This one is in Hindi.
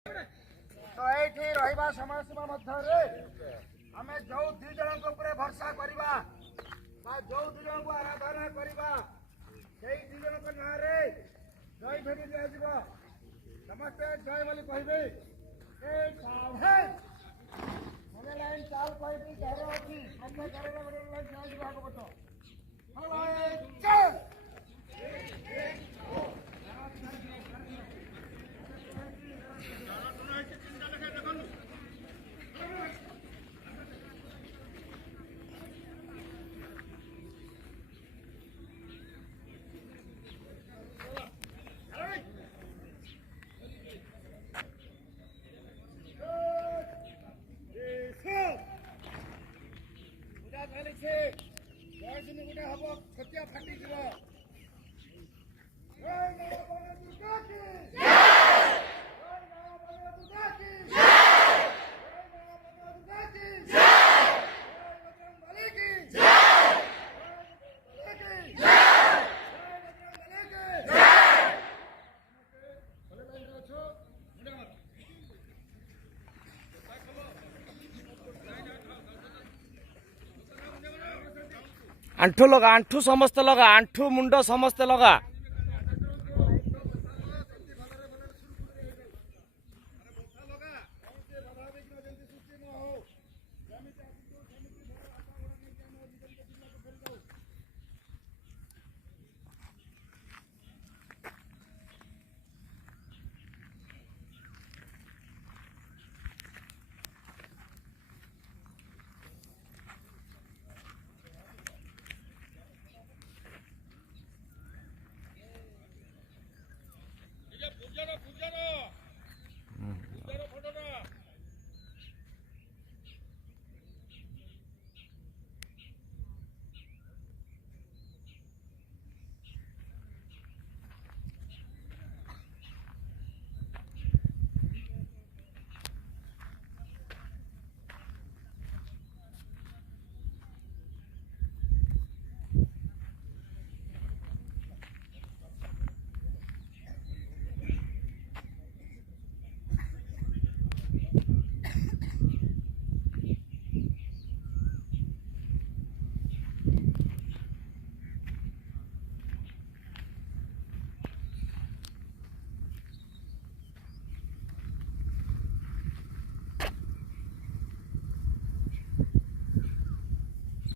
तो ये रहा समय सीमा मध्य आम जो दी जन भरसा करवा जो दी जन को आराधना करवा से दी जन ना जय भेटी दिया समस्ते जय बोली कहे लाइन चाल कह घर अच्छी घर जय गोटे हम छतिया फाटी आंठू लगा आंठू समस्त लगा आंठू मुंड समस्त लगा।